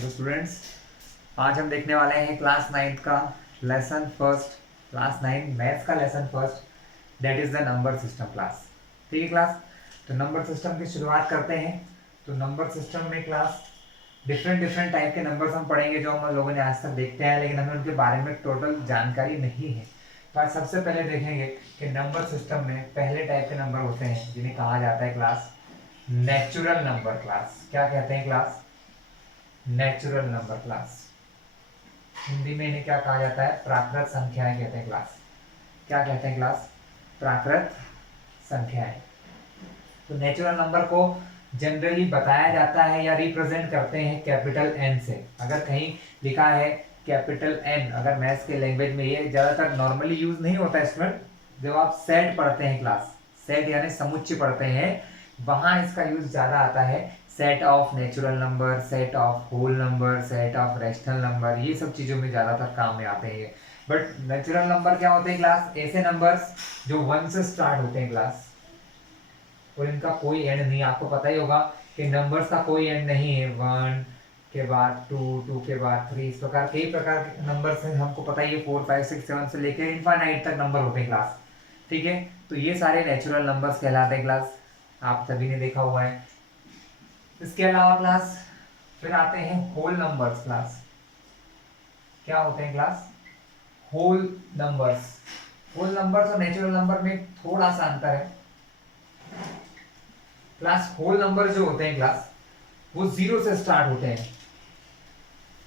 Hello students, आज हम देखने वाले हैं क्लास 9th का लेसन फर्स्ट, क्लास 9 मैथ्स का lesson first, that is the number system class. ठीक है क्लास, तो नंबर सिस्टम की शुरुआत करते हैं। तो नंबर सिस्टम में क्लास डिफरेंट डिफरेंट टाइप के नंबर्स हम पढ़ेंगे जो हम लोगों ने आज तक देखते हैं, लेकिन हमें उनके बारे में टोटल जानकारी नहीं है। तो आज सबसे पहले देखेंगे कि नंबर सिस्टम में पहले टाइप के नंबर होते हैं जिन्हें कहा जाता है क्लास नेचुरल नंबर क्लास। क्या कहते हैं class? Natural number class. Hindi में इन्हें क्या कहा जाता है? प्राकृत संख्याएं कहते हैं क्लास। क्या कहते हैं क्लास? प्राकृत संख्याएं। तो नेचुरल नंबर को जनरली बताया जाता है या रिप्रेजेंट करते हैं कैपिटल एन से। अगर कहीं लिखा है कैपिटल एन, अगर मैथ्स के लैंग्वेज में ये ज्यादातर नॉर्मली यूज नहीं होता है स्टूडेंट। जब आप सेट पढ़ते हैं क्लास, सेट यानी समुच्चय पढ़ते हैं, वहां इसका यूज ज्यादा आता है। Set of natural number, set of whole number, set of rational number, ये सब चीजों में ज्यादातर काम में आते हैं। बट नेचुरल नंबर क्या होते हैं क्लास? ऐसे नंबर्स जो 1 से स्टार्ट होते हैं क्लास, और इनका कोई एंड नहीं। आपको पता ही होगा कि नंबर्स का कोई एंड नहीं है। 1 के बाद 2, 2 के बाद 3, इस प्रकार कई प्रकार के नंबर्स हैं, हमको पता ही है। 4, 5, 6, 7 से लेकर इनफाइनाइट तक नंबर होते हैं क्लास। ठीक है, तो ये सारे नेचुरल नंबर्स कहलाते हैं क्लास। आप सभी ने देखा हुआ है। इसके अलावा क्लास फिर आते हैं होल नंबर्स क्लास। क्या होते हैं class? Whole numbers. Whole numbers और नेचुरल नंबर में थोड़ा सा अंतर है क्लास। होल नंबर जो होते हैं क्लास, वो 0 से स्टार्ट होते हैं,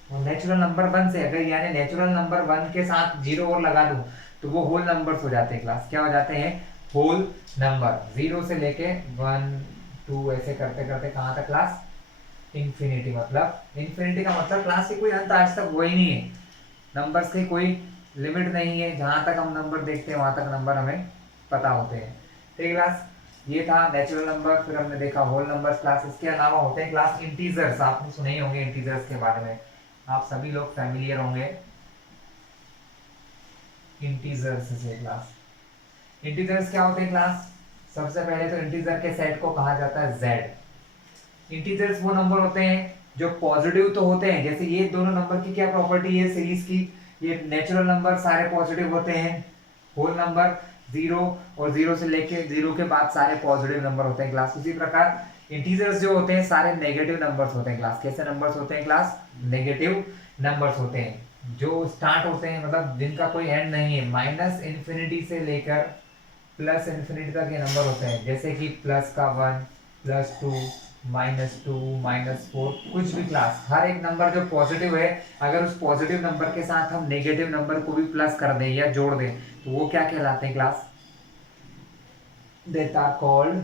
और नेचुरल नंबर 1 से। अगर यानी नेचुरल नंबर 1 के साथ 0 और लगा दूं तो वो होल नंबर्स हो जाते हैं क्लास। क्या हो जाते हैं? Whole number. 0 से लेके 1, 2 ऐसे करते करते कहां तक क्लास? इंफिनिटी। मतलब इंफिनिटी का मतलब क्लास की कोई अंत आज तक हुआ ही नहीं है। नंबर्स की कोई लिमिट नहीं है। जहां तक हम नंबर देखते हैं वहां तक नंबर हमें पता होते हैं। ठीक है क्लास, ये था नेचुरल नंबर। फिर हमने देखा होल नंबर्स क्लास। इसके अलावा होते हैं क्लास इंटीजर्स। आपने सुने ही होंगे इंटीजर्स के बारे में, आप सभी लोग फैमिलियर होंगे इंटीजर्स से क्लास। इंटीजर्स क्या होते हैं क्लास? सबसे पहले तो इंटीजर के सेट को कहा जाता है जेड। इंटीजर्स वो नंबर होते हैं जो पॉजिटिव तो होते हैं, जैसे ये दोनों नंबर की क्या प्रॉपर्टी है सीरीज की? ये नेचुरल नंबर सारे पॉजिटिव होते हैं। होल नंबर 0 और 0 से लेके 0 के बाद सारे पॉजिटिव नंबर होते हैं क्लास। उसी प्रकार इंटीजर्स जो होते हैं सारे नेगेटिव नंबर्स होते हैं क्लास। कैसे नंबर्स होते हैं क्लास? नेगेटिव नंबर्स होते हैं जो स्टार्ट होते हैं, मतलब जिनका कोई एंड नहीं है। माइनस इन्फिनिटी से लेकर प्लस इन्फिनिटी तक ये नंबर होते हैं, जैसे कि प्लस का 1, +2, -2, -4, कुछ भी क्लास। हर एक नंबर जो पॉजिटिव है, अगर उस पॉजिटिव नंबर के साथ हम नेगेटिव नंबर को भी प्लस कर दें या जोड़ दें तो वो क्या कहलाते हैं class? That are called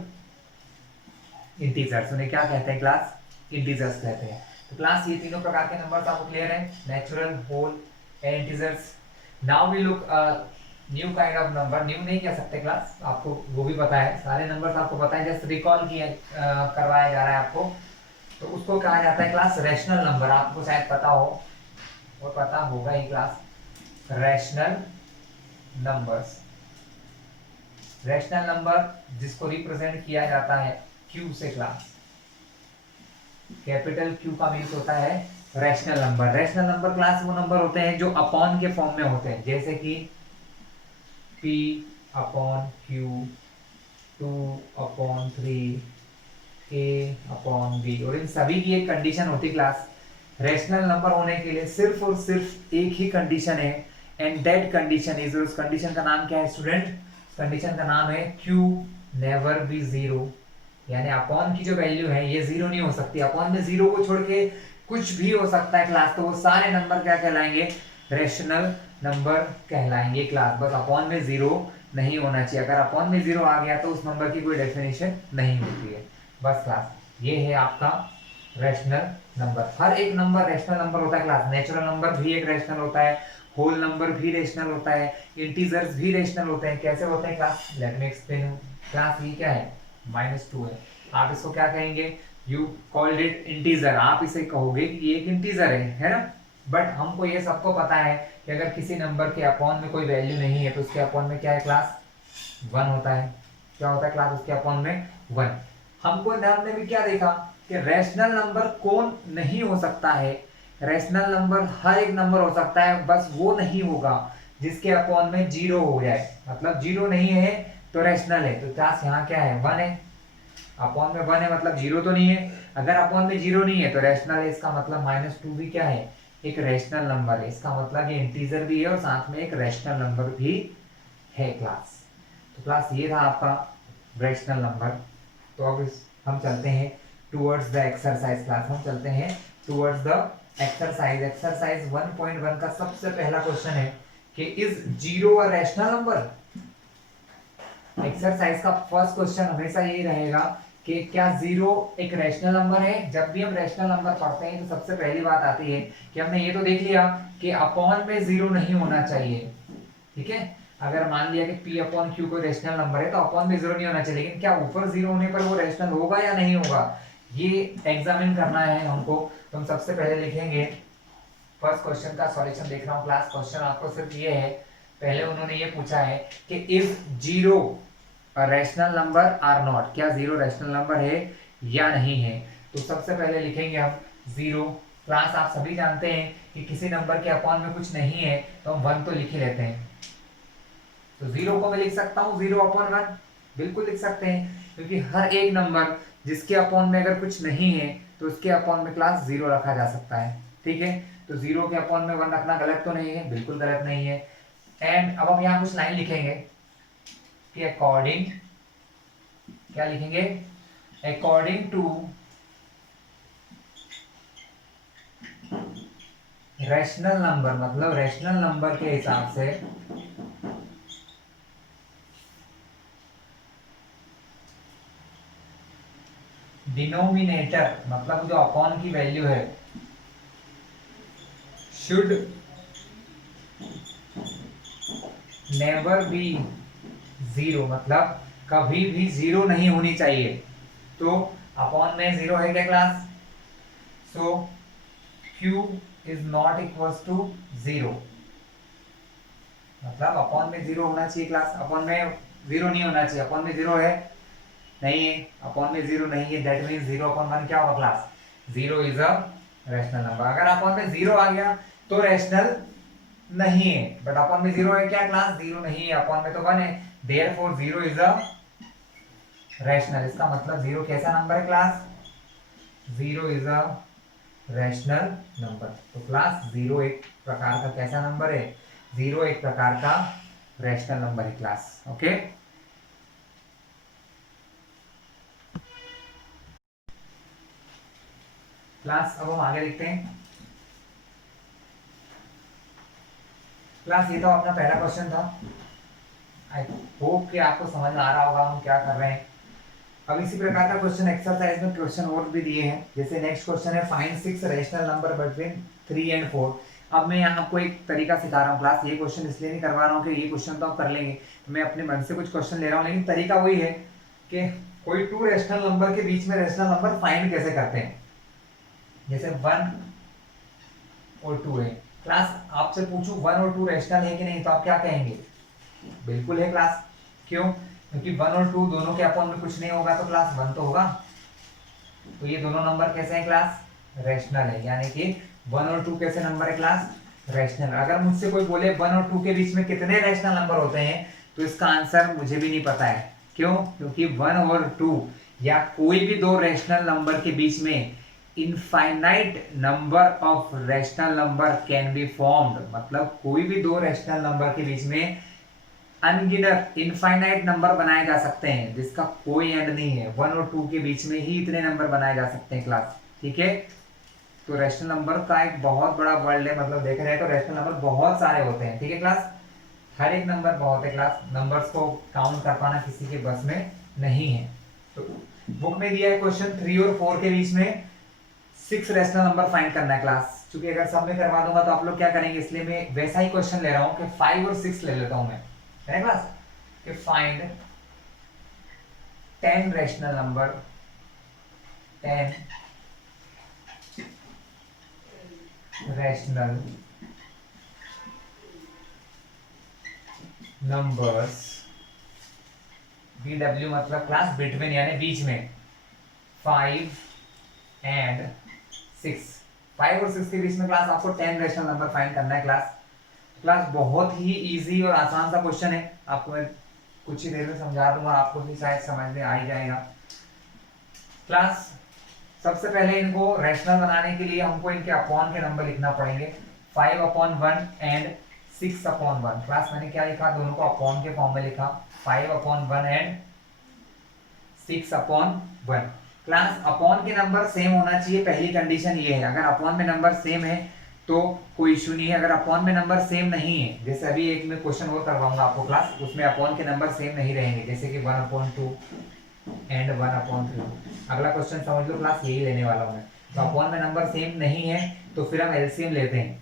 integers. उन्हें क्या कहते हैं क्लास? इंटीजर्स कहते हैं। तो क्लास ये तीनों प्रकार के नंबर्स आपको क्लियर है? Natural, whole and integers. Now we look new kind of number. New नहीं कह सकते क्लास, आपको वो भी पता है, सारे नंबर्स आपको पता है, जस्ट रिकॉल किया करवाया जा रहा है आपको। तो उसको कहा जाता है क्लास रैशनल नंबर। आपको शायद पता हो और पता होगा ही class, rational numbers. Rational number जिसको रिप्रेजेंट किया जाता है क्यू से क्लास। कैपिटल क्यू का मीन्स होता है rational number. Rational number class वो नंबर होते हैं जो अपॉन के फॉर्म में होते हैं, जैसे कि p अपॉन q, 2/3, a/b। और इन सभी की एक कंडीशन होती है क्लास। रैशनल नंबर होने के लिए सिर्फ और सिर्फ एक ही कंडीशन है, एंड दैट कंडीशन इज, उस कंडीशन का नाम क्या है स्टूडेंट? कंडीशन का नाम है q नेवर बी 0। यानी अपॉन की जो वैल्यू है ये 0 नहीं हो सकती। अपॉन में 0 को छोड़ के कुछ भी हो सकता है क्लास, तो वो सारे नंबर क्या कहलाएंगे? रैशनल नंबर कहलाएंगे क्लास। बस अपॉन में 0 नहीं होना चाहिए। अगर अपॉन में 0 आ गया तो उस नंबर की कोई डेफिनेशन नहीं होती है। बस क्लास ये है आपका रैशनल नंबर। हर एक नंबर रैशनल नंबर होता है क्लास। नेचुरल नंबर भी एक रैशनल होता है, होल नंबर भी रैशनल होता है, इंटीजर्स भी रैशनल होते हैं। कैसे होते हैं class? Let me explain. Class ये क्या है? -2 है। आप इसको क्या कहेंगे? You called it integer. आप इसे कहोगे कि ये एक इंटीजर है ना? बट हमको ये सबको पता है कि अगर किसी नंबर के अपॉन में कोई वैल्यू नहीं है तो उसके अपॉन में क्या है क्लास? 1 होता है। क्या होता है क्लास उसके अपॉन में? 1। हमको हमने भी क्या देखा कि रैशनल नंबर कौन नहीं हो सकता है? रैशनल नंबर हर एक नंबर हो सकता है, बस वो नहीं होगा जिसके अपॉन में जीरो हो जाए, मतलब जीरो नहीं है तो रैशनल है। तो क्लास यहाँ क्या है, वन है, अपॉन में वन है मतलब जीरो तो नहीं है। अगर अपॉन में जीरो नहीं है तो रैशनल है, इसका मतलब -2 भी क्या है, एक रैशनल नंबर है। इसका मतलब ये इंटीजर भी है और साथ में एक रैशनल नंबर भी है क्लास। तो क्लास ये था आपका रैशनल नंबर। तो अब हम चलते हैं टूवर्ड्स द एक्सरसाइज क्लास, हम चलते हैं टूवर्ड्स द एक्सरसाइज। एक्सरसाइज 1.1 का सबसे पहला क्वेश्चन है कि is zero a rational number. Exercise का फर्स्ट क्वेश्चन हमेशा यही रहेगा कि क्या जीरो एक रैशनल नंबर है। जब भी हम रैशनल नंबर पढ़ते हैं तो सबसे पहली बात आती है कि हमने ये तो देख लिया कि अपॉन में जीरो नहीं होना चाहिए, ठीक है। अगर मान लिया कि p अपॉन क्यू कोई रैशनल नंबर है तो अपॉन में जीरो नहीं होना चाहिए, लेकिन क्या ऊपर जीरो होने पर वो रैशनल होगा या नहीं होगा, ये एग्जामिन करना है हमको। तो हम सबसे पहले लिखेंगे फर्स्ट क्वेश्चन का सॉल्यूशन। देख रहा हूँ क्लास, क्वेश्चन आपको सिर्फ ये है, पहले उन्होंने ये पूछा है कि is zero rational number or not, क्या जीरो रैशनल नंबर है या नहीं है। तो सबसे पहले लिखेंगे हम जीरो। क्लास आप सभी जानते हैं कि किसी नंबर के अपॉन में कुछ नहीं है तो हम वन तो लिख ही लेते हैं। तो जीरो को मैं लिख सकता हूँ जीरो अपॉन वन, बिल्कुल लिख सकते हैं, क्योंकि हर एक नंबर जिसके अपॉन में अगर कुछ नहीं है तो उसके अपॉन में क्लास जीरो रखा जा सकता है, ठीक है। तो जीरो के अपॉन में वन रखना गलत तो नहीं है, बिल्कुल गलत नहीं है। एंड अब हम यहाँ कुछ लाइन लिखेंगे कि अकॉर्डिंग, क्या लिखेंगे, अकॉर्डिंग टू रैशनल नंबर, मतलब रैशनल नंबर के हिसाब से डिनोमिनेटर, मतलब जो अपॉन की वैल्यू है, शुड नेवर बी जीरो, मतलब कभी भी जीरो नहीं होनी चाहिए। तो अपॉन में जीरो है क्या class, so q is not equal to zero, मतलब अपॉन में जीरो होना चाहिए क्लास, अपॉन में जीरो नहीं होना चाहिए। अपॉन में जीरो है, नहीं है, अपॉन में जीरो नहीं है, that mean zero upon one क्या होगा class, zero is a rational number. अगर अपॉन में जीरो आ गया तो रैशनल नहीं है, बट अपॉन में जीरो है क्या क्लास, जीरो नहीं है, अपॉन में तो वन है, therefore zero is a rational. इसका मतलब जीरो कैसा नंबर है class, zero is a rational number. तो क्लास जीरो एक प्रकार का कैसा नंबर है, जीरो एक प्रकार का रैशनल नंबर है क्लास, ओके। क्लास अब हम आगे देखते हैं। क्लास ये तो अपना पहला क्वेश्चन था, आई होप कि आपको समझ आ रहा होगा हम क्या कर रहे हैं। अब इसी प्रकार का क्वेश्चन एक्सरसाइज में क्वेश्चन और भी दिए हैं, जैसे नेक्स्ट क्वेश्चन है find six rational number between 3 and 4। अब मैं यहाँ आपको एक तरीका सिखा रहा हूँ क्लास, ये क्वेश्चन इसलिए नहीं करवा रहा हूँ कि ये क्वेश्चन तो आप कर लेंगे, तो मैं अपने मन से कुछ क्वेश्चन ले रहा हूँ, लेकिन तरीका वही है कि कोई टू रैशनल नंबर के बीच में रैशनल नंबर फाइंड कैसे करते हैं। जैसे 1 और 2 है, क्लास आपसे पूछूं 1 और 2 रैशनल है कि नहीं, तो आप क्या कहेंगे, बिल्कुल है क्लास। क्यों, क्योंकि 1 और 2 दोनों के अपॉन में कुछ नहीं होगा तो क्लास 1 तो होगा। तो ये दोनों नंबर कैसे हैं क्लास, रैशनल है, यानी कि 1 और 2 कैसे नंबर है क्लास, रैशनल। अगर मुझसे कोई बोले 1 और 2 के बीच में कितने रैशनल नंबर होते हैं तो इसका आंसर मुझे भी नहीं पता है। क्यों, क्योंकि 1 और 2 या कोई भी दो रैशनल नंबर के बीच में infinite number of rational number can be formed, मतलब कोई भी दो रैशनल नंबर के बीच में अनगिनत इनफाइनाइट नंबर बनाए जा सकते हैं जिसका कोई एंड नहीं है। 1 और 2 के बीच में ही इतने नंबर बनाए जा सकते हैं क्लास, ठीक है। तो रैशनल नंबर का एक बहुत बड़ा वर्ल्ड है, मतलब देख रहे हैं तो रैशनल नंबर बहुत सारे होते हैं, ठीक है क्लास। हर एक नंबर बहुत है क्लास, नंबर्स को काउंट कर पाना किसी के बस में नहीं है। तो बुक में दिया है क्वेश्चन 3 और 4 के बीच में 6 रैशनल नंबर फाइंड करना है क्लास। क्योंकि अगर सब में करवा दूंगा तो आप लोग क्या करेंगे, इसलिए मैं वैसा ही क्वेश्चन ले रहा हूँ कि 5 और 6 ले लेता हूं मैं, है क्लास, कि find 10 rational number, 10 rational numbers, BW मतलब क्लास बिटवीन यानी बीच में, 5 एंड 6, 5 और 6 के बीच में क्लास आपको 10 रैशनल नंबर फाइंड करना है क्लास बहुत ही इजी और आसान सा क्वेश्चन है। आपको मैं कुछ ही देर में समझा दूंगा, आपको भी शायद समझ में आ ही जाएगा। क्लास सबसे पहले इनको रैशनल बनाने के लिए हमको इनके अपॉन के नंबर लिखना पड़ेंगे। 5/1 एंड 6/1। क्लास मैंने क्या लिखा, दोनों को अपॉन के फॉर्म में लिखा, 5/1 एंड 6/1। क्लास अपॉन के नंबर सेम होना चाहिए, पहली कंडीशन ये है। अगर अपॉन में नंबर सेम है तो कोई इशू नहीं है। अगर अपॉन में नंबर सेम नहीं है, जैसे अभी एक मैं क्वेश्चन और करवाऊंगा आपको क्लास, उसमें अपॉन के नंबर सेम नहीं रहेंगे, जैसे कि 1/2 एंड 1/3। अगला क्वेश्चन समझ लो क्लास, यही लेने वाला हूं मैं। तो अपॉन में नंबर सेम नहीं है तो फिर हम एलसीएम लेते हैं,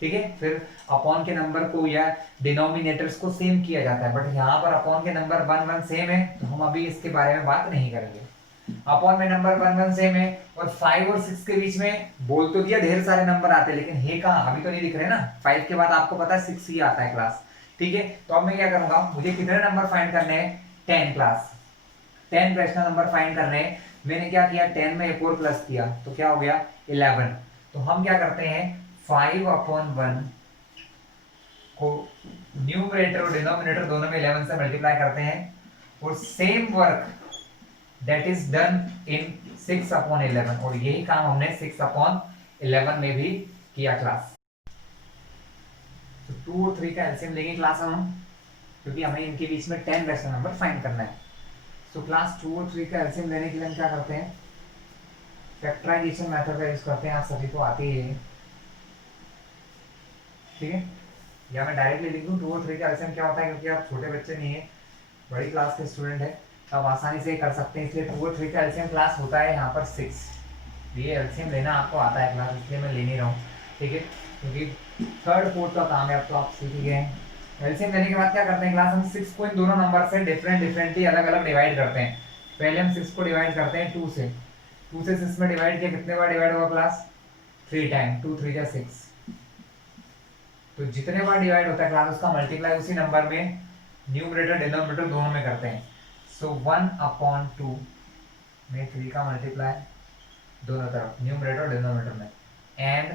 ठीक है। फिर अपॉन के नंबर को या डिनोमिनेटर्स को सेम किया जाता है, बट यहाँ पर अपॉन के नंबर 1 सेम है तो हम अभी इसके बारे में बात नहीं करेंगे। अपॉन में नंबर 1 सेम है और 5 और 6 के बीच में बोल तो दिया ढेर सारे नंबर आते हैं, लेकिन है कहाँ, अभी तो नहीं दिख रहे ना। 5 के बाद आपको पता है 6 ही आता है क्लास, ठीक है। तो अब मैं क्या करूंगा, मुझे कितने नंबर फाइंड करने हैं, 10 क्लास, 10 रैशनल नंबर फाइंड करने हैं। मैंने क्या किया, 10 में एक और प्लस किया तो क्या हो गया 11। तो हम क्या करते हैं, 5/1 को न्यूमरेटर और डिनोमिनेटर दोनों में 11 से मल्टीप्लाई करते हैं, और same work that is done in 6/11, और यही काम हमने 6/11 में भी किया क्लास। तो 2 और 3 का एलसीएम लेंगे क्लास हम, क्योंकि हमें इनके बीच में 10 रैशनल नंबर फाइंड करना है। तो क्लास 2 और 3 का एलसीएम लेने के लिए हम क्या करते हैं, फैक्टराइजेशन मेथड का यूज करते हैं, आप सभी को आती है, ठीक है। या मैं डायरेक्टली लिख दूं 2 और 3 का एलसीएम क्या होता है, क्योंकि आप छोटे बच्चे नहीं है, बड़ी क्लास के स्टूडेंट है, आप आसानी से कर सकते हैं। इसलिए 2 और 3 का एलसीएम क्लास होता है यहाँ पर 6। ये एलसीएम लेना आपको आता है क्लास, इसलिए मैं ले नहीं रहा हूँ, ठीक है, क्योंकि 3rd 4th का काम है, अब तो आप सीख गए हैं। एलसीएम लेने के बाद क्या करते हैं क्लास, हम 6 को इन दोनों नंबर से डिफरेंटली अलग अलग डिवाइड करते हैं। पहले हम 6 को डिवाइड करते हैं 2 से, 2 से 6 में डिवाइड किया, कितने बार डिवाइड होगा क्लास, 3 टाइम, 2 3 जा 6। तो जितने बार डिवाइड होता है क्लास, उसका मल्टीप्लाई उसी नंबर में न्यूमरेटर डिनोमिनेटर दोनों में करते हैं। सो 1/2 में 3 का मल्टीप्लाई दोनों तरफ, न्यूमरेटर डिनोमिनेटर में, एंड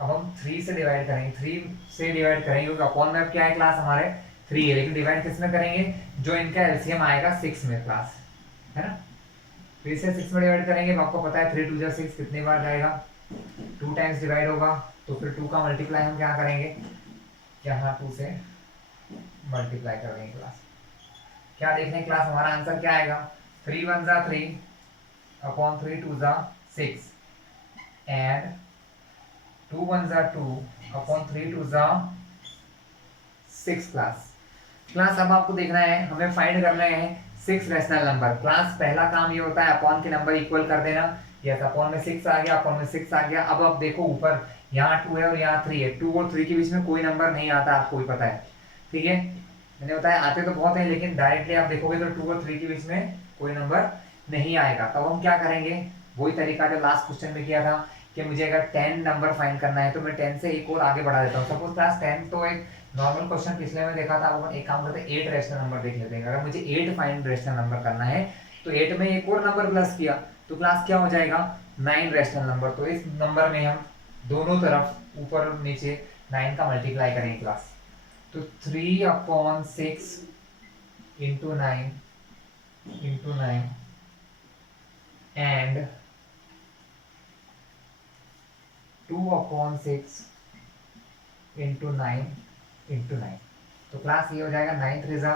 अब हम 3 से डिवाइड करेंगे, 3 से डिवाइड करेंगे क्योंकि अपॉन में अब क्या है क्लास हमारे 3 है, लेकिन डिवाइड किस में करेंगे, जो इनका एलसीएम आएगा 6 में क्लास, है ना। 3 से 6 में डिवाइड करेंगे तो आपको पता है 3 2 जा 6 कितनी बार जाएगा, 2 टाइम्स डिवाइड होगा, तो फिर 2 का मल्टीप्लाई हम क्या करेंगे, यहाँ 2 से मल्टीप्लाई कर देंगे क्लास। क्या देख रहे हैं क्लास, हमारा आंसर क्या आएगा, 3 1 जा 3 अपॉन 3 2 जा 6 एंड 2 1 जा 2 अपॉन 3 2 जा 6 क्लास। अब आपको देखना है, हमें फाइंड करना है 6 रैशनल नंबर। क्लास पहला काम ये होता है अपॉन के नंबर इक्वल कर देना। यस, अपॉन में 6 आ गया, अपॉन में 6 आ गया। अब आप देखो ऊपर यहाँ 2 है और यहाँ 3 है, 2 और 3 के बीच में कोई नंबर नहीं आता, आपको भी पता है, ठीक है। मैंने बताया आते तो बहुत है, लेकिन डायरेक्टली आप देखोगे तो 2 और 3 के बीच में कोई नंबर नहीं आएगा। तब हम क्या करेंगे, वही तरीका जो लास्ट क्वेश्चन में किया था कि मुझे अगर 10 नंबर फाइंड करना है तो मैं 10 से एक और आगे बढ़ा देता हूँ। सपोज क्लास 10 तो एक नॉर्मल क्वेश्चन पिछले में देखा था, अब एक काम करते हैं 8 रैशनल नंबर देख लेते हैं। अगर मुझे 8 फाइंड रैशनल नंबर करना है तो 8 में एक और नंबर प्लस किया तो क्लास क्या हो जाएगा, 9 रैशनल नंबर। तो इस नंबर में हम दोनों तरफ ऊपर और नीचे 9 का मल्टीप्लाई करेंगे क्लास। तो 3/6 इंटू 9 एंड 2/6 इंटू 9। तो क्लास ये हो जाएगा 9 3 जा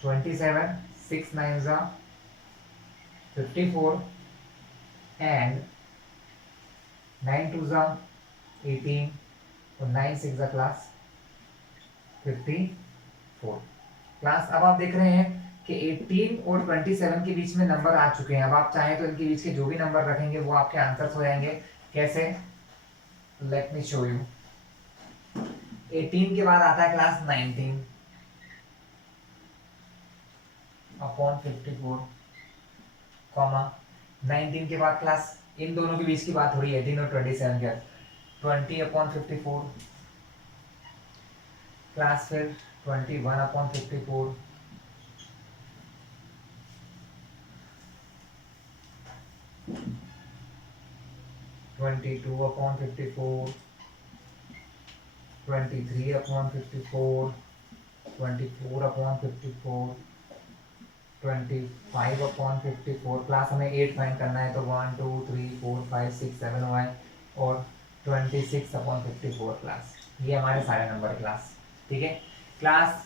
27, 6 9 जा 54 एंड 9 2 जा 18 और 9 6 जा क्लास 54 क्लास। अब आप देख रहे हैं कि 18 और 27 के बीच में नंबर आ चुके हैं। अब आप चाहें तो इनके बीच के जो भी नंबर रखेंगे वो आपके आंसर्स हो जाएंगे। कैसे, लेट मी शो यू। 18 के बाद आता है क्लास 19 अपॉन 54 कॉमा 19 के बाद क्लास, इन दोनों के बीच की बात हो रही है 18 और 27 के, 20/54 क्लास, फिर 21/54 20 22/54, 23/54, 24/54, 25/54। क्लास हमें 8 फाइंड करना है, तो 1 2 3 4 5 6 7 हुआ है, और 26/54 क्लास। ये हमारे सारे नंबर क्लास। ठीक है क्लास,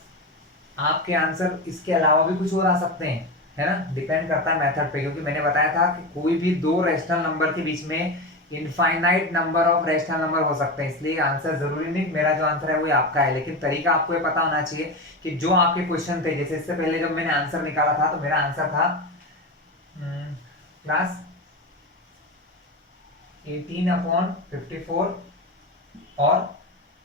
आपके आंसर इसके अलावा भी कुछ और आ सकते हैं, है ना, डिपेंड करता है मेथड पे, क्योंकि मैंने बताया था कि कोई भी दो रेशनल नंबर के बीच में infinite number of rational number हो सकते हैं, इसलिए आंसर जरूरी नहीं मेरा जो आंसर है वो आपका है, लेकिन तरीका आपको ये पता होना चाहिए कि जो आपके क्वेश्चन थे, जैसे इससे पहले जब मैंने आंसर निकाला था तो मेरा आंसर था क्लास 18/54 और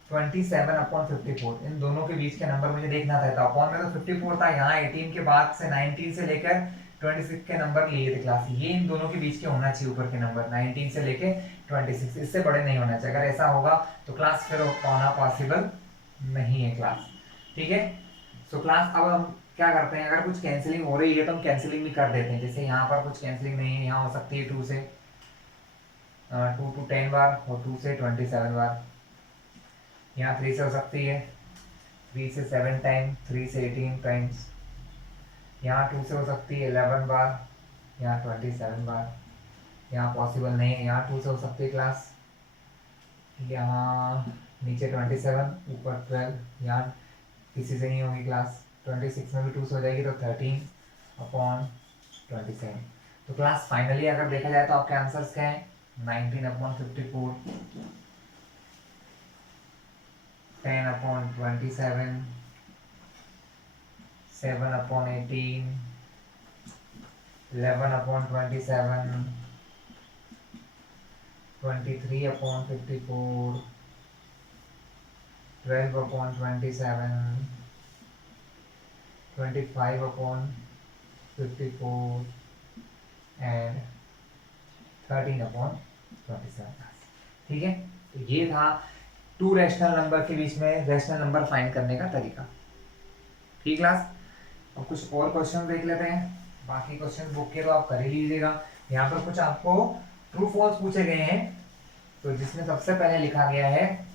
27/54, इन दोनों के बीच के नंबर मुझे देखना था। अपॉन में तो 54 था, यहाँ 18 के बाद से 19 से लेकर 26 के नंबर लिए थे क्लास, ये इन दोनों के बीच के होना चाहिए, ऊपर के नंबर 19 से लेके 26, इससे बड़े नहीं होना चाहिए। अगर ऐसा होगा तो क्लास फिर होना पॉसिबल नहीं है क्लास। ठीक है, सो क्लास अब हम क्या करते हैं, अगर कुछ कैंसिलिंग हो रही है तो हम कैंसिलिंग भी कर देते हैं। जैसे यहाँ पर कुछ कैंसिलिंग नहीं है, यहाँ हो सकती है 2 से 2 to 10 बार और 2 से 27 बार, यहाँ 3 से हो सकती है, 3 से 7 टाइम, 3 से 18 टाइम्स, यहाँ 2 से हो सकती है 11 बार, यहाँ 27 बार, यहाँ पॉसिबल नहीं है, यहाँ 2 से हो सकती है क्लास, यहाँ नीचे 27, ऊपर 12, यहाँ किसी से नहीं होगी क्लास, 26 में भी 2 से हो जाएगी तो 13/27। तो क्लास फाइनली अगर देखा जाए तो आपके आंसर्स क्या हैं, 19/54, 10/27, 7/18, 11/27, 23/54, 12/27, 25/54 एंड 13/27। ठीक है, तो ये था टू रेशनल नंबर के बीच में रेशनल नंबर फाइंड करने का तरीका। ठीक क्लास, अब कुछ और क्वेश्चन देख लेते हैं, बाकी क्वेश्चन बुक के तो आप कर ही लीजिएगा। यहाँ पर कुछ आपको ट्रू फॉल्स पूछे गए हैं, तो जिसमें सबसे पहले लिखा गया है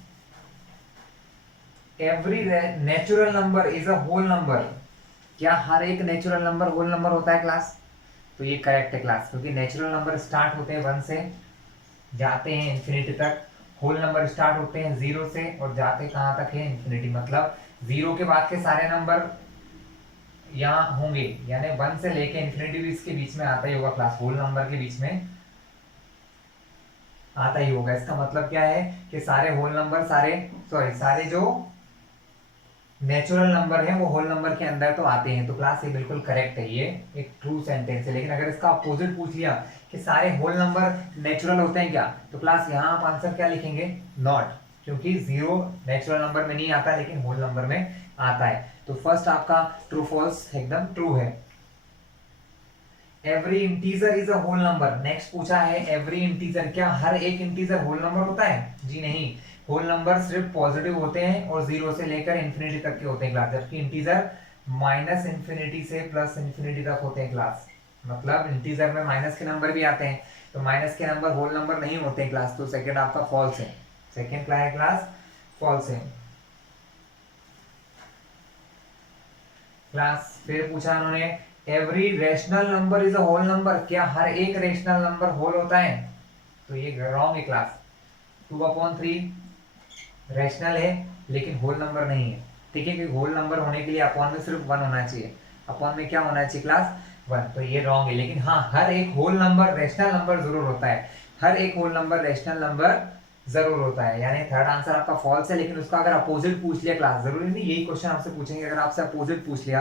every natural number is a whole number. क्या हर एक नेचुरल नंबर होल नंबर होता है क्लास? तो ये करेक्ट है क्लास, क्योंकि नेचुरल नंबर स्टार्ट होते हैं 1 से, जाते हैं इन्फिनिटी तक। होल नंबर स्टार्ट होते हैं 0 से और जाते कहाँ तक है, इन्फिनिटी। मतलब 0 के बाद के सारे नंबर यहाँ होंगे, यानी 1 से लेके इन्फिनिटी भी इसके बीच में आता ही होगा क्लास, होल नंबर के बीच में आता ही होगा। इसका मतलब क्या है कि सारे होल नंबर, सारे जो नेचुरल नंबर है वो होल नंबर के अंदर तो आते हैं। तो क्लास ये बिल्कुल करेक्ट है, ये एक ट्रू सेंटेंस है। लेकिन अगर इसका अपोजिट पूछ लिया कि सारे होल नंबर नेचुरल होते हैं क्या, तो क्लास यहाँ आप आंसर क्या लिखेंगे, नॉट, क्योंकि 0 नेचुरल नंबर में नहीं आता लेकिन होल नंबर में आता है। तो फर्स्ट आपका ट्रू फॉल्स एकदम ट्रू है। Every integer is a whole number, next पूछा है एवरी इंटीजर, क्या हर एक इंटीजर होल नंबर होता है? जी नहीं, होल नंबर सिर्फ पॉजिटिव होते हैं और 0 से लेकर इन्फिनिटी तक के होते हैं क्लास, जबकि इंटीजर माइनस इन्फिनिटी से प्लस इन्फिनिटी तक होते हैं क्लास। मतलब इंटीजर में माइनस के नंबर भी आते हैं, तो माइनस के नंबर होल नंबर नहीं होते हैं क्लास। तो सेकंड आपका फॉल्स है, सेकंड क्या है क्लास, फॉल्स है क्लास। फिर पूछा उन्होंने every rational number is a whole number, क्या हर एक रेशनल नंबर होल होता है? तो ये रॉन्ग है क्लास। 2/3 रेशनल है लेकिन होल नंबर नहीं है। ठीक है, कि होल नंबर होने के लिए अपॉन में सिर्फ 1 होना चाहिए, अपॉन में क्या होना चाहिए क्लास, 1। तो ये रॉन्ग है। लेकिन हाँ, हर एक होल नंबर रेशनल नंबर जरूर होता है, हर एक होल नंबर रेशनल नंबर जरूर होता है। यानी थर्ड आंसर आपका फॉल्स है। लेकिन उसका अगर अपोजिट पूछ लिया क्लास, जरूरी नहीं यही क्वेश्चन आपसे पूछेंगे, अगर आपसे अपोजिट पूछ लिया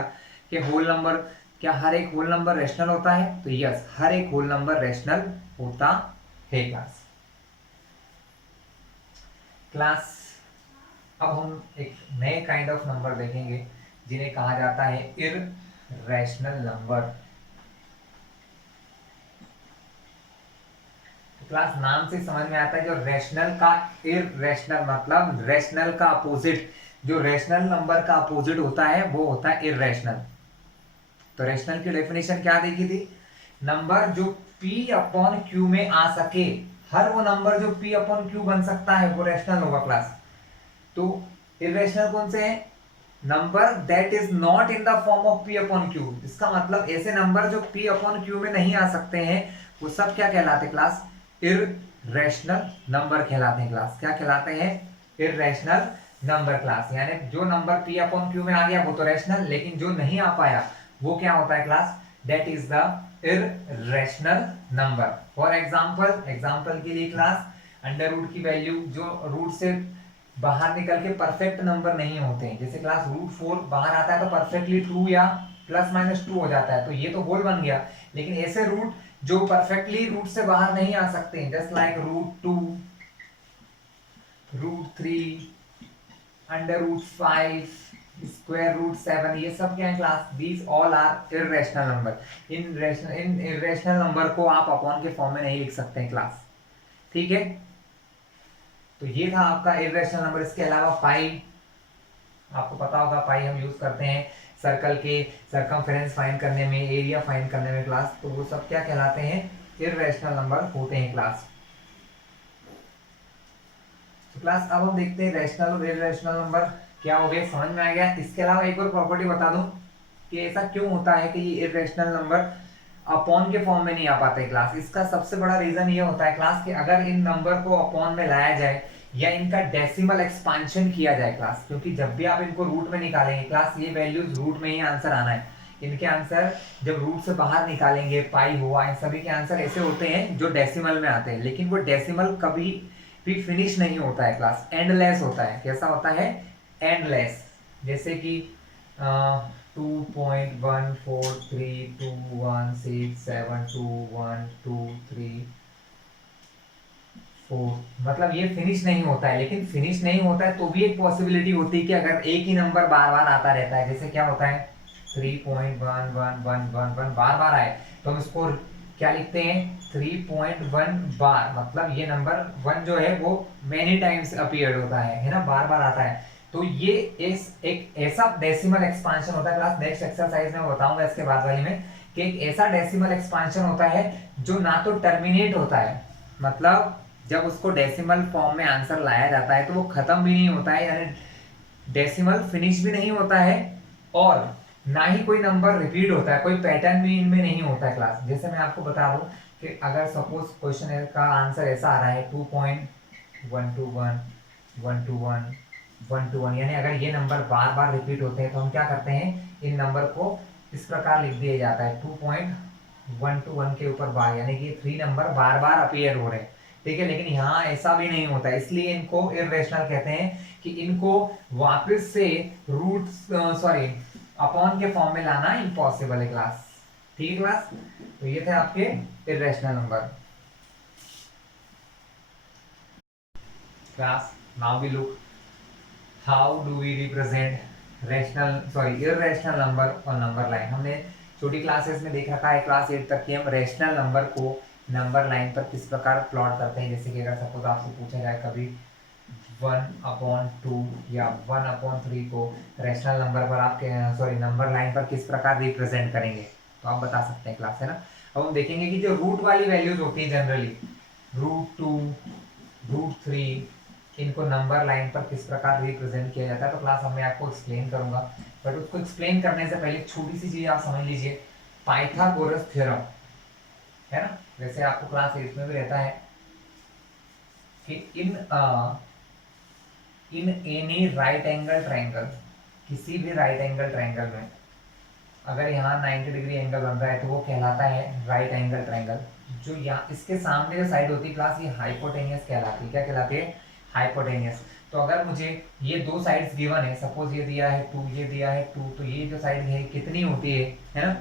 कि होल नंबर, क्या हर एक होल नंबर रेशनल होता है, तो यस, हर एक होल नंबर रेशनल होता है क्लास। अब हम एक नए काइंड ऑफ नंबर देखेंगे जिन्हें कहा जाता है इररेशनल नंबर। तो क्लास नाम से समझ में आता है, जो रेशनल का इररेशनल, मतलब रेशनल का अपोजिट, जो रेशनल नंबर का अपोजिट होता है वो होता है इररेशनल। तो रेशनल की डेफिनेशन क्या देखी थी, नंबर जो P/Q में आ सके, हर वो नंबर जो p अपॉन क्यू बन सकता है वो रैशनल होगा क्लास। तो इरेशनल कौन से हैं? Number that is not in the form of p upon Q. इसका मतलब ऐसे नंबर जो p अपॉन क्यू में नहीं आ सकते हैं वो सब क्या कहलाते हैं क्लास? इररेशनल नंबर कहलाते हैं क्लास। क्या कहलाते हैं? Irrational number class. यानी जो नंबर p अपॉन क्यू में आ गया वो तो रैशनल, लेकिन जो नहीं आ पाया वो क्या होता है class? That is the irrational number. For example, example के लिए क्लास अंडर रूट की वैल्यू जो रूट से बाहर निकल के परफेक्ट नंबर नहीं होते हैं, जैसे क्लास रूट 4 बाहर आता है तो परफेक्टली 2 या प्लस माइनस 2 हो जाता है, तो ये तो होल बन गया। लेकिन ऐसे रूट जो परफेक्टली रूट से बाहर नहीं आ सकते हैं, just like root 2, root 3, under root 5, square root 7, ये सब क्या है class? These all are irrational number. इन इररेशनल नंबर को आप अपॉन के फॉर्म में नहीं लिख सकते हैं क्लास। ठीक है, तो ये था आपका इररेशनल नंबर। इसके अलावा पाई, आपको पता होगा पाई हम यूज करते हैं सर्कल के सरकमफेरेंस फाइंड करने में, एरिया फाइंड करने में क्लास। तो वो सब क्या कहलाते हैं? इररेशनल नंबर होते हैं क्लास। तो क्लास अब हम देखते हैं रैशनल और इररेशनल नंबर क्या हो गए, समझ में आ गया। इसके अलावा एक और प्रॉपर्टी बता दूं कि ऐसा क्यों होता है कि ये इररेशनल नंबर अपॉन के फॉर्म में नहीं आ पाते क्लास। इसका सबसे बड़ा रीजन ये होता है क्लास कि अगर इन नंबर को अपॉन में लाया जाए या इनका डेसिमल एक्सपांशन किया जाए क्लास, क्योंकि जब भी आप इनको रूट में निकालेंगे क्लास ये वैल्यूज रूट में ही आंसर आना है। इनके आंसर जब रूट से बाहर निकालेंगे, पाई हुआ, इन सभी के आंसर ऐसे होते हैं जो डेसिमल में आते हैं, लेकिन वो डेसिमल कभी भी फिनिश नहीं होता है क्लास, एंडलेस होता है। कैसा होता है? एंडलेस। जैसे कि 2.14321672123 4, मतलब ये फिनिश नहीं होता है। लेकिन फिनिश नहीं होता है तो भी एक पॉसिबिलिटी होती है कि अगर एक ही नंबर बार बार आता रहता है, जैसे क्या होता है 3.1111 बार बार आए तो हम इसको क्या लिखते हैं? 3.1 बार, मतलब ये नंबर 1 जो है वो मेनी टाइम्स अपीयर्ड होता है ना, बार बार आता है। तो ये एक ऐसा डेसिमल एक्सपांशन होता है क्लास। नेक्स्ट एक्सरसाइज में बताऊंगा इसके बाद वाली में कि एक ऐसा डेसिमल एक्सपांशन होता है जो ना तो टर्मिनेट होता है, मतलब जब उसको डेसिमल फॉर्म में आंसर लाया जाता है तो वो खत्म भी नहीं होता है, यानी डेसिमल फिनिश भी नहीं होता है, और ना ही कोई नंबर रिपीट होता है, कोई पैटर्न भी इनमें नहीं होता है क्लास। जैसे मैं आपको बता दूं कि अगर सपोज क्वेश्चन का आंसर ऐसा आ रहा है 2.121 यानी अगर ये नंबर बार बार रिपीट होते हैं तो हम क्या करते हैं, इन नंबर को इस प्रकार लिख दिया जाता है 2.121 के ऊपर बार, यानी कि 3 नंबर बार बार अपीयर हो रहे हैं। ठीक है, लेकिन यहाँ ऐसा भी नहीं होता, इसलिए इनको इररेशनल कहते हैं कि इनको वापस से रूट सॉरी अपॉन के फॉर्म में लाना इम्पॉसिबल है क्लास। ठीक है क्लास, तो ये थे आपके irrational number. Class now we look how do we represent irrational number और नंबर लाइन। हमने छोटी क्लासेस में देख रखा है क्लास 8 तक कि हम रेशनल नंबर को नंबर लाइन पर किस प्रकार प्लॉट करते हैं। जैसे कि अगर सपोज आपसे पूछा जाए कभी 1/2 या 1/3 को रेशनल नंबर पर आप नंबर लाइन पर किस प्रकार रिप्रेजेंट करेंगे, तो आप बता सकते हैं क्लास, है ना। अब हम देखेंगे कि जो रूट वाली वैल्यूज होती है जनरली √2, √3, इनको नंबर लाइन पर किस प्रकार रिप्रेजेंट किया जाता है, तो क्लास अब मैं आपको एक्सप्लेन करूंगा। बट उसको एक्सप्लेन करने से पहले छोटी सी चीज आप समझ लीजिए, पाइथागोरस थ्योरम, है ना। वैसे आपको क्लास 8 में भी रहता है कि in any right angle triangle, किसी भी राइट एंगल ट्रायंगल में अगर यहाँ 90 डिग्री एंगल बन रहा है तो वो कहलाता है राइट एंगल ट्रायंगल। जो यहाँ इसके सामने जो साइड होती है क्लास, ये हाइपोटेनियस कहलाती है। क्या कहलाती है? हाइपोटेनियस। तो अगर मुझे ये दो साइड्स गिवन है, सपोज ये दिया है 2, ये दिया है 2, तो ये जो साइड है कितनी होती है ना।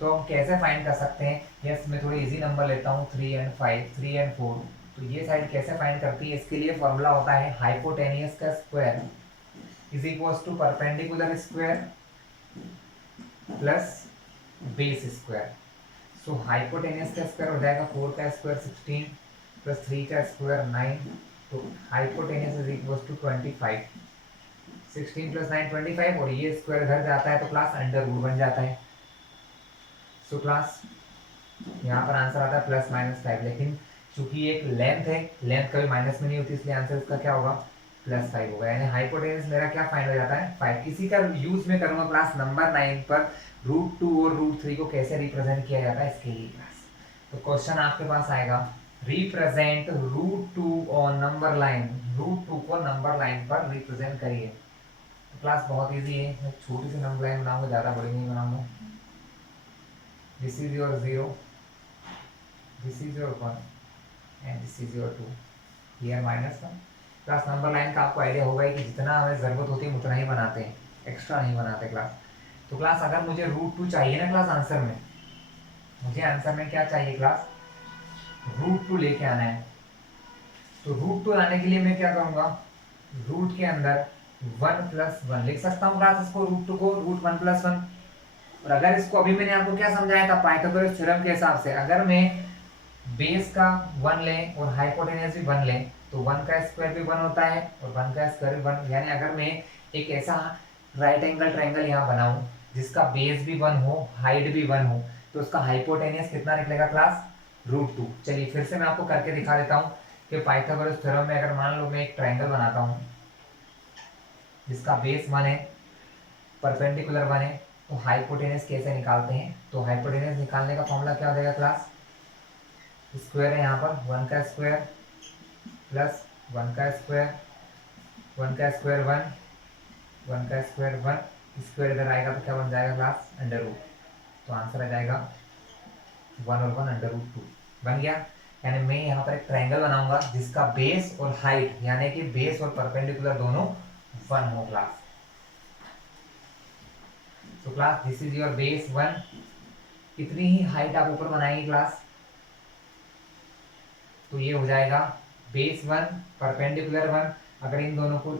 तो हम कैसे फाइंड कर सकते हैं? यस, मैं थोड़ी इजी नंबर लेता हूँ 3 and 5, 3 and 4। तो ये साइड कैसे फाइंड करती है? इसके लिए फॉर्मूला होता है हाइपोटेनियस का square is equals to perpendicular square plus base square. So hypotenuse का स्क्वायर हो जाएगा 4 का स्क्वायर 16 प्लस 3 का स्क्वायर 9, तो hypotenuse is equals to 25। 16 plus 9 25, और ये स्क्वायर इधर जाता है तो क्लास अंडर रूट बन जाता है। सो क्लास यहाँ पर आंसर आता है +-5, लेकिन चूंकि एक लेंथ है, लेंथ कभी माइनस में नहीं होती, इसलिए आंसर इसका क्या होगा, +5 होगा। यानी हाइपोटेनस मेरा क्या फाइंड हो जाता है, 5। इसी का यूज में करूंगा क्लास नंबर 9 पर √2 और √3 को कैसे रिप्रेजेंट किया जाता है इसके लिए क्लास। तो क्वेश्चन आपके पास आएगा, रिप्रेजेंट √2 ऑन नंबर लाइन, √2 को नंबर लाइन पर रिप्रेजेंट करिए। तो क्लास बहुत इजी है, मैं छोटी सी नंबर लाइन बनाऊंगा, ज़्यादा बड़ी नहीं बनाऊंगा। This is your 0, this is your 1 and this is your 2, here -1। Class number line का आपको आइडिया होगा ही कि जितना हमें ज़रूरत होती है उतना ही बनाते हैं, एक्स्ट्रा नहीं बनाते क्लास। तो क्लास अगर मुझे √2 चाहिए ना क्लास आंसर में, मुझे आंसर में क्या चाहिए क्लास, √2 लेके आना है। तो √2 लाने के लिए मैं क्या करूंगा, रूट के अंदर 1 + 1 लिख सकता हूँ क्लास इसको, √2 को √1 + 1। और अगर इसको अभी मैंने आपको क्या समझाया था पाइथागोरस थ्योरम के हिसाब से, अगर मैं बेस का 1 लें और हाइपोटेनस भी 1 लें तो 1 का स्क्वायर भी 1 होता है और 1 का स्क्वायर भी 1। यानी अगर मैं एक ऐसा राइट एंगल ट्रायंगल यहाँ बनाऊं जिसका बेस भी 1 हो, हाइट भी 1 हो, तो उसका हाइपोटेनस कितना निकलेगा क्लास, √2। चलिए फिर से मैं आपको करके दिखा देता हूँ कि पाइथागोरस थ्योरम में अगर मान लो मैं एक ट्रायंगल बनाता हूँ जिसका बेस 1 है, परपेंडिकुलर 1 है, तो हाइपोटेनस कैसे निकालते हैं। तो हाइपोटेनस निकालने का फॉर्मूला क्या हो जाएगा क्लास, स्क्वायर है यहाँ पर 1 का स्क्वायर प्लस 1 का स्क्वायर, 1 का स्क्वायर 1, 1 का स्क्वायर 1, स्क्वायर इधर आएगा तो क्या बन जाएगा क्लास, √। तो आंसर आ जाएगा 1 और 1 √2 बन गया। यानी मैं यहाँ पर एक ट्रायंगल बनाऊंगा जिसका बेस और हाइट, यानी कि बेस और परपेंडिकुलर दोनों 1 हो क्लास। तो class this is your base 1, इतनी ही हाइट आप ऊपर बनाएंगे क्लास, तो ये हो जाएगा बेस 1 परपेंडिकुलर 1। अगर इन दोनों को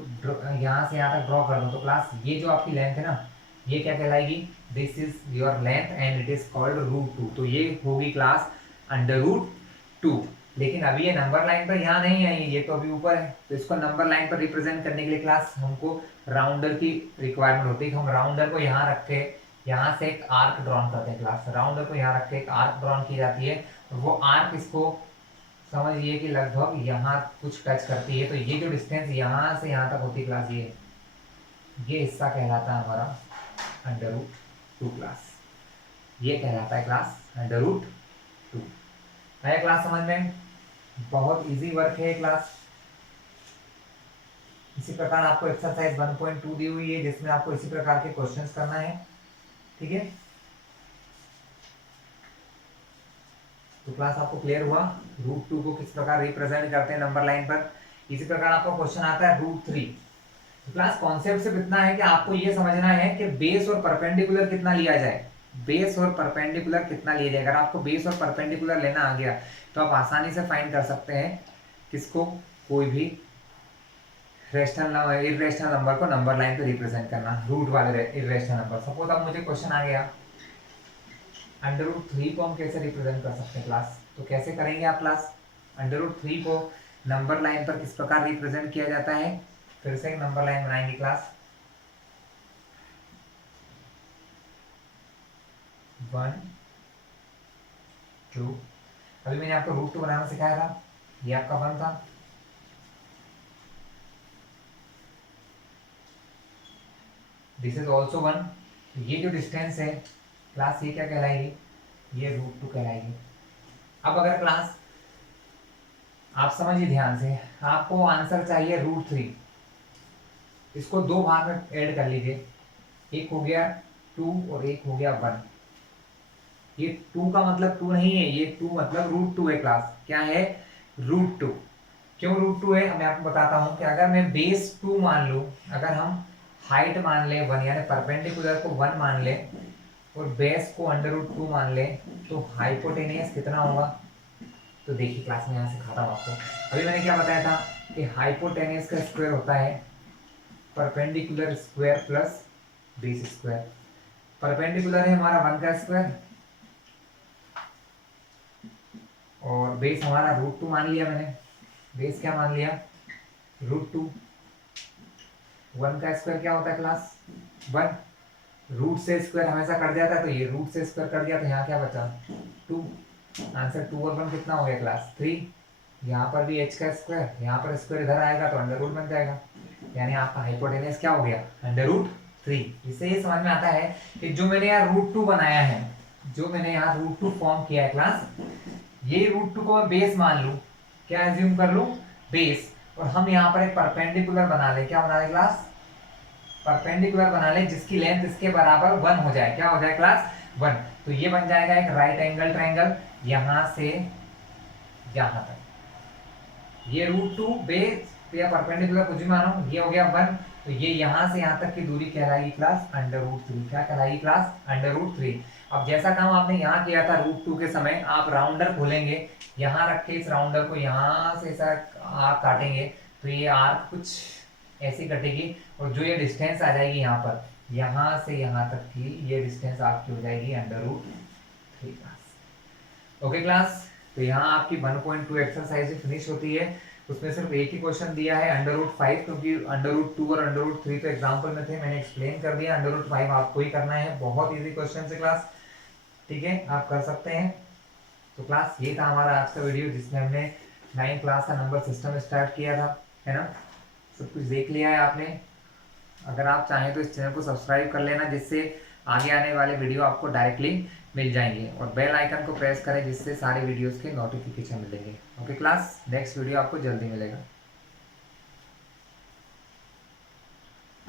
यहाँ से यहाँ तक ड्रॉ कर दो तो क्लास ये जो आपकी लेंथ है ना, ये क्या कहलाएगी, this is your length and it is called √2। तो ये होगी क्लास √2। लेकिन अभी ये नंबर लाइन पर यहाँ नहीं है, ये तो अभी ऊपर है, तो इसको नंबर लाइन पर रिप्रेजेंट करने के लिए क्लास हमको राउंडर की रिक्वायरमेंट होती है कि हम राउंडर को यहाँ रख के यहाँ से एक आर्क ड्रॉन करते हैं क्लास। राउंडर को यहाँ रख के एक आर्क ड्रॉन की जाती है, और वो आर्क इसको समझिए कि लगभग यहाँ कुछ टच करती है। तो ये जो डिस्टेंस यहाँ से यहाँ तक होती है क्लास, ये हिस्सा कहलाता है हमारा √2 क्लास, ये कहलाता है क्लास √2। आया क्लास समझ में, बहुत इजी वर्क है क्लास। इसी प्रकार आपको एक्सरसाइज 1.2 दी हुई है जिसमें आपको इसी प्रकार के क्वेश्चंस करना है, ठीक है। तो क्लास आपको क्लियर हुआ √2 को किस प्रकार रिप्रेजेंट करते हैं नंबर लाइन पर। इसी प्रकार आपको क्वेश्चन आता है √3। तो क्लास कॉन्सेप्ट सिर्फ इतना है कि आपको ये समझना है कि बेस और परपेंडिकुलर कितना लिया जाए, बेस और परपेंडिकुलर कितना लिया जाए। अगर आपको बेस और परपेंडिकुलर लेना आ गया तो आप आसानी से फाइंड कर सकते हैं किसको, कोई भी रेशनल इरेशनल नंबर को नंबर लाइन पे रिप्रेजेंट करना, रूट वाले इरेशनल नंबर। सपोज अब मुझे क्वेश्चन आ गया √3 को हम कैसे रिप्रेजेंट कर सकते हैं क्लास, तो कैसे करेंगे आप क्लास, √3 को नंबर लाइन पर किस प्रकार रिप्रेजेंट किया जाता है। फिर से एक नंबर लाइन बनाएंगे क्लास, 1 2। अभी मैंने आपको √2 बनाना सिखाया था, ये आपका 1 था, दिस इज ऑल्सो 1। ये जो डिस्टेंस है क्लास ये क्या कहलाएगी, ये √2 कहलाएगी। अब अगर क्लास आप समझिए ध्यान से, आपको आंसर चाहिए √3, इसको दो भाग में ऐड कर लीजिए, एक हो गया 2 और एक हो गया 1। ये 2 का मतलब 2 नहीं है, ये 2 मतलब √2 है क्लास। क्या है, √2। क्यों √2 है मैं आपको बताता हूं कि अगर मैं बेस 2 मान लूं, अगर हम हाइट मान ले 1, यानी परपेंडिकुलर को 1 मान ले और बेस को √2 मान ले, तो हाइपोटेनियस कितना होगा। तो देखिए क्लास में यहाँ सिखाता हूँ आपको। अभी मैंने क्या बताया था कि हाइपोटेनियस का स्क्वायर होता है perpendicular square plus base square. Perpendicular है हमारा 1 का स्क्वायर और बेस हमारा √2 मान लिया मैंने, बेस क्या मान लिया, √2। 1 का स्क्वायर क्या होता है क्लास, 1। रूट से स्क्वायर हमेशा कट जाता है, तो ये रूट से स्क्वायर कट गया, तो यहाँ क्या बचा 2। आंसर 2 और 1 कितना हो गया क्लास 3। यहाँ पर भी h का स्क्वायर, यहाँ पर स्क्वायर इधर आएगा तो अंडर रूट बन जाएगा, यानी आपका हाइपोटेनस क्या हो गया अंडर रूट 3। इससे ये समझ में आता है कि जो मैंने यहाँ रूट 2 बनाया है, जो मैंने यहाँ रूट 2 फॉर्म किया है क्लास, ये रूट 2 को मैं बेस मान लूँ, क्या एज्यूम कर लूँ बेस, और हम यहाँ पर एक परपेंडिकुलर बना ले, क्या बना ले क्लास परपेंडिकुलर बना ले जिसकी लेंथ इसके बराबर 1 हो जाए, क्या हो जाए क्लास 1। तो ये बन जाएगा एक राइट एंगल ट्रायंगल यहाँ से यहाँ तक, ये रूट 2 बेस या परपेंडिकुलर कुछ भी मानो, ये हो गया 1। तो ये यहाँ से यहाँ तक की दूरी कहलाएगी क्लास अंडर रूट 3, क्या कहलाएगी क्लास अंडर रूट 3। अब जैसा काम आपने यहाँ किया था रूट 2 के समय, आप राउंडर खोलेंगे, यहाँ रख के इस राउंडर को यहाँ से ऐसा आर्क काटेंगे, तो ये आर्क कुछ ऐसी कटेगी, और जो ये डिस्टेंस आ जाएगी यहाँ पर, यहाँ से यहाँ तक की ये डिस्टेंस आपकी हो जाएगी under root 3 class. Okay class, तो यहाँ आपकी 1.2 एक्सरसाइज फिनिश होती है। उसमें सिर्फ एक ही क्वेश्चन दिया है अंडर रूट 5, क्योंकि अंडर रूट 2 और अंडर रूट 3 तो एग्जाम्पल में थे, मैंने एक्सप्लेन कर दिया। अंडर रूट 5 आपको ही करना है, बहुत इजी क्वेश्चन है क्लास, ठीक है आप कर सकते हैं। तो क्लास ये था हमारा आज का वीडियो जिसमें हमने 9th क्लास का नंबर सिस्टम स्टार्ट किया था, है ना। सब कुछ देख लिया है आपने। अगर आप चाहें तो इस चैनल को सब्सक्राइब कर लेना, जिससे आगे आने वाले वीडियो आपको डायरेक्टली मिल जाएंगे, और बेल आइकन को प्रेस करें जिससे सारे वीडियोस के नोटिफिकेशन मिलेंगे। ओके क्लास, नेक्स्ट वीडियो आपको जल्दी मिलेगा।